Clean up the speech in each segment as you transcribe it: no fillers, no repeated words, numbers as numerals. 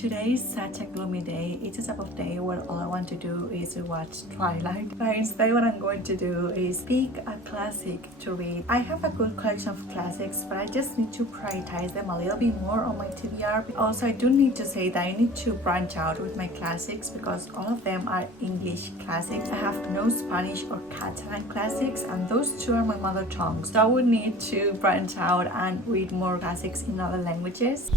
Today is such a gloomy day. It's a type of day where all I want to do is watch Twilight. But instead what I'm going to do is pick a classic to read. I have a good collection of classics, but I just need to prioritize them a little bit more on my TBR. Also, I do need to say that I need to branch out with my classics because all of them are English classics. I have no Spanish or Catalan classics, and those two are my mother tongues. So I would need to branch out and read more classics in other languages.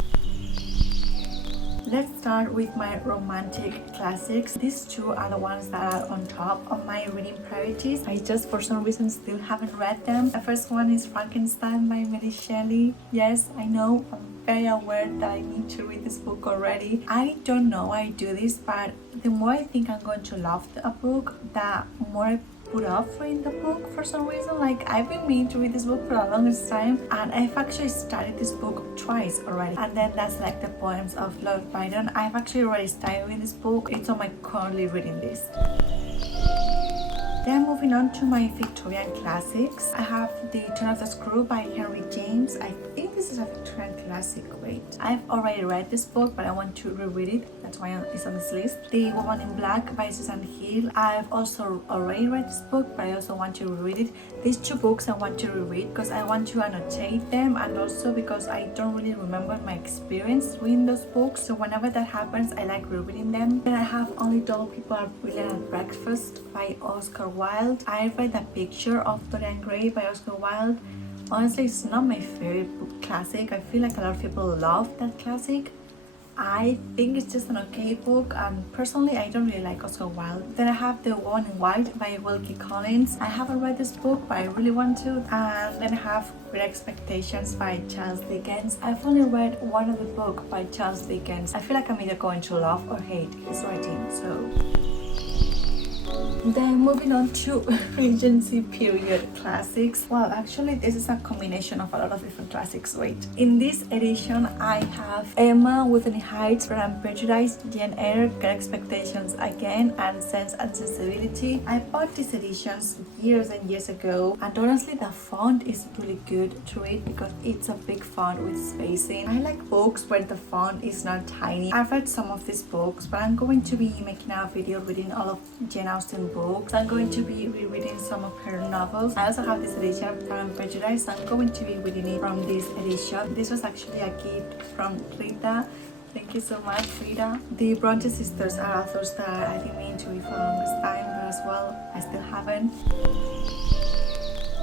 Let's start with my romantic classics. These two are the ones that are on top of my reading priorities. I just for some reason still haven't read them. The first one is Frankenstein by Mary Shelley. Yes, I know, I'm very aware that I need to read this book already. I don't know why I do this, but the more I think I'm going to love a book, the more I put off reading the book for some reason. Like, I've been meaning to read this book for the longest time, and I've actually started this book twice already. And then that's like the poems of Lord Byron. I've actually already started reading this book. It's on my currently reading list. Then moving on to my Victorian classics, I have The Turn of the Screw by Henry James. I think this is a Victorian classic. Wait, I've already read this book, but I want to reread it. That's why it's on this list. The Woman in Black by Susan Hill. I've also already read this book, but I also want to reread it. These two books I want to reread because I want to annotate them, and also because I don't really remember my experience reading those books. So whenever that happens, I like rereading them. Then I have Only Dull People Are Brilliant at Breakfast by Oscar Wilde. I read The Picture of Dorian Gray by Oscar Wilde. Honestly, it's not my favorite book classic. I feel like a lot of people love that classic. I think it's just an okay book, and personally I don't really like Oscar Wilde. Then I have The Woman in White by Wilkie. I haven't read this book, but I really want to. And then I have Great Expectations by Charles Dickens. I've only read one of the book by Charles Dickens. I feel like I'm either going to love or hate his writing, so... Then moving on to Regency period classics. Well, actually this is a combination of a lot of different classics. Wait, in this edition I have Emma, Wuthering, Prejudice, Jane Eyre, Great Expectations again, and Sense and Sensibility. I bought these editions years and years ago, and honestly the font is really good to read because it's a big font with spacing. I like books where the font is not tiny. I've read some of these books, but I'm going to be making a video reading all of Jane Austen books. I'm going to be rereading some of her novels. I also have this edition of Pride and Prejudice. I'm going to be reading it from this edition. This was actually a gift from Rita. Thank you so much, Rita. The Brontë sisters are authors that I've been meaning to read for the longest time, but as well, I still haven't.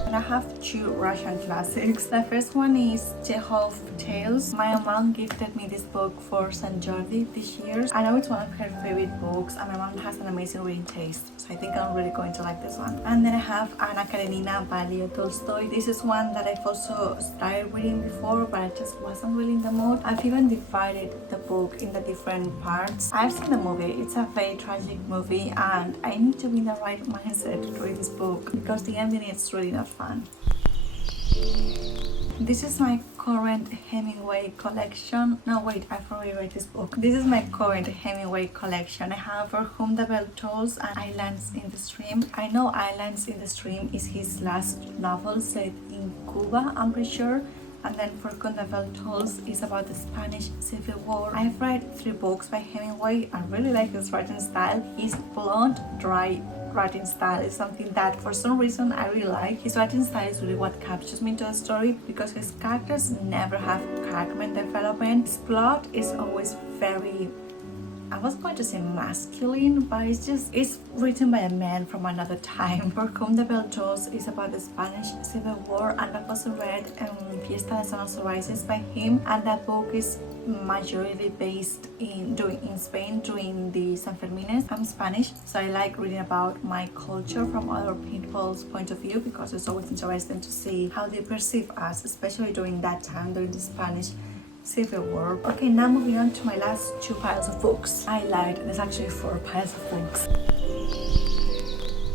And I have two Russian classics. The first one is Chekhov Tales. My mom gifted me this book for St. Jordi this year. I know it's one of her favorite books, and my mom has an amazing reading taste, so I think I'm really going to like this one. And then I have Anna Karenina by Leo Tolstoy. This is one that I've also started reading before, but I just wasn't really in the mood. I've even divided the book into different parts. I've seen the movie. It's a very tragic movie, and I need to be in the right mindset to read this book because the ending is really not fun. This is my current Hemingway collection. No, wait, I've already read this book. This is my current Hemingway collection. I have For Whom the Bell Tolls and Islands in the Stream. I know Islands in the Stream is his last novel set in Cuba, I'm pretty sure. And then For Whom the Bell Tolls is about the Spanish Civil War. I've read 3 books by Hemingway and really like his writing style. His blunt, dry writing style is something that for some reason I really like. His writing style is really what captures me into the story because his characters never have character development. His plot is always very, I was going to say masculine, but it's written by a man from another time. For Whom the Bell Tolls is about the Spanish Civil War, and I've also read Fiesta de San Rises by him, and that book is majority based in Spain during the San Fermines. I'm Spanish, so I like reading about my culture from other people's point of view because it's always interesting to see how they perceive us, especially during that time, during the Spanish Civil War. Okay, now moving on to my last 2 piles of books. I lied, there's actually 4 piles of books.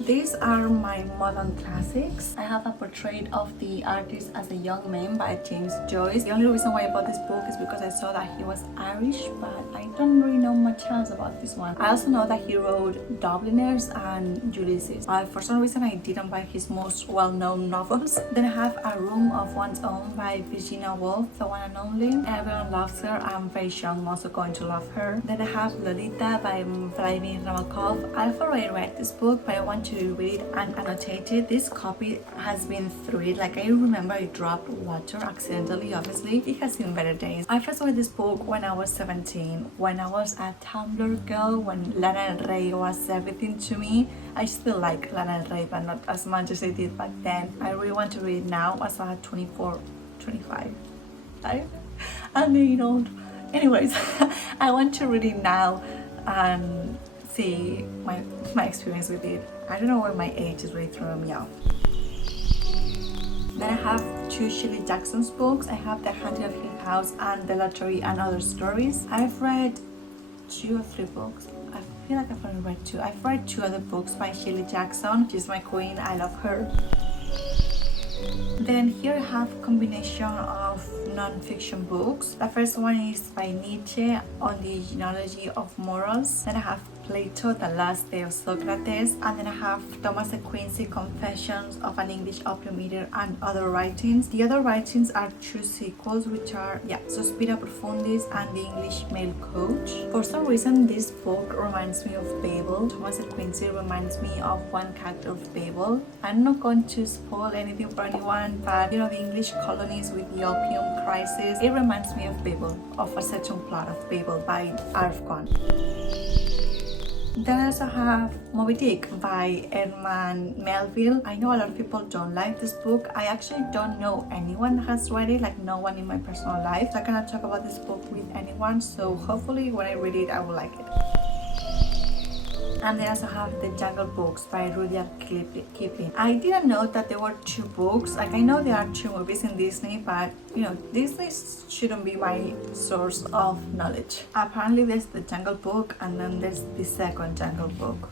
these are my modern classics. I have a portrait of the artist as a young man by James Joyce. The only reason why I bought this book is because I saw that he was Irish, but I don't really know much else about this one. I also know that he wrote Dubliners and Ulysses. For some reason I didn't buy his most well-known novels. Then I have A Room of One's Own by Virginia Woolf, the one and only. Everyone loves her. I'm very sure I'm also going to love her. Then I have Lolita by Vladimir Nabokov. I've already read this book, but I want to read it and annotate it. This copy has been through it. Like, I remember I dropped water accidentally, obviously. It has seen better days. I first read this book when I was 17, when I was a Tumblr girl, when Lana Del Rey was everything to me. I still like Lana Del Rey, but not as much as I did back then. I really want to read it now as a 24, 25. I'm getting old. Anyways, I want to read it now and see my experience with it. I don't know why my age is really throwing me off. Then I have two Shelley Jackson's books. I have The Haunting of Hill House and The Lottery and Other Stories. I've read 2 or 3 books. I feel like I've only read 2. I've read 2 other books by Shelley Jackson. She's my queen. I love her. Then here I have a combination of non-fiction books. The first one is by Nietzsche on the genealogy of morals. Then I have Plato, The Last Day of Socrates, and then I have Thomas de Quincey, Confessions of an English Opium Eater and Other Writings. The other writings are 2 sequels, which are Suspira Profundis and The English Male Coach. For some reason this book reminds me of Babel. Thomas de Quincey reminds me of one character of Babel. I'm not going to spoil anything for anyone, but you know, the English colonies with the opium crisis, it reminds me of Babel, of a certain plot of Babel by Arfgon. Then I also have Moby Dick by Herman Melville. I know a lot of people don't like this book. I actually don't know anyone that has read it, like no one in my personal life. So I cannot talk about this book with anyone, so hopefully when I read it, I will like it. And then I also have The Jungle Books by Rudyard Kipling. I didn't know that there were 2 books. Like, I know there are 2 movies in Disney, but you know, Disney shouldn't be my source of knowledge. Apparently there's The Jungle Book and then there's the second Jungle Book,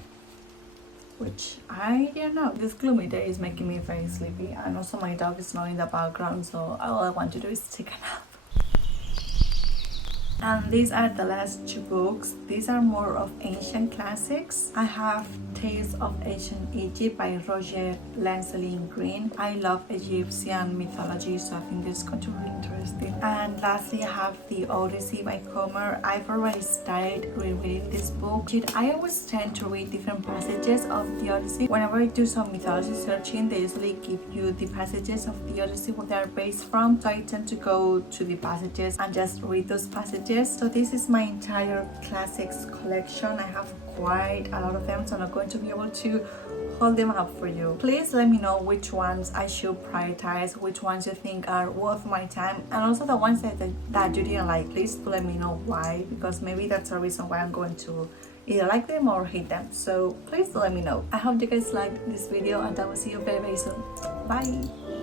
which I don't know. This gloomy day is making me very sleepy, and also my dog is snoring in the background, so all I want to do is take a nap. And these are the last 2 books. These are more of ancient classics. I have Tales of Ancient Egypt by Roger Lancelin Green. I love Egyptian mythology, so I think this is going to be really interesting. And lastly, I have The Odyssey by Homer. I've already started rereading this book. I always tend to read different passages of the Odyssey. Whenever I do some mythology searching, they usually give you the passages of the Odyssey where they are based from. So I tend to go to the passages and just read those passages. So this is my entire classics collection. I have quite a lot of them, so I'm not going to be able to hold them up for you. Please let me know which ones I should prioritize, which ones you think are worth my time, and also the ones that you didn't like. Please do let me know why, because maybe that's a reason why I'm going to either like them or hate them. So please do let me know. I hope you guys liked this video, and I will see you very, very soon. Bye!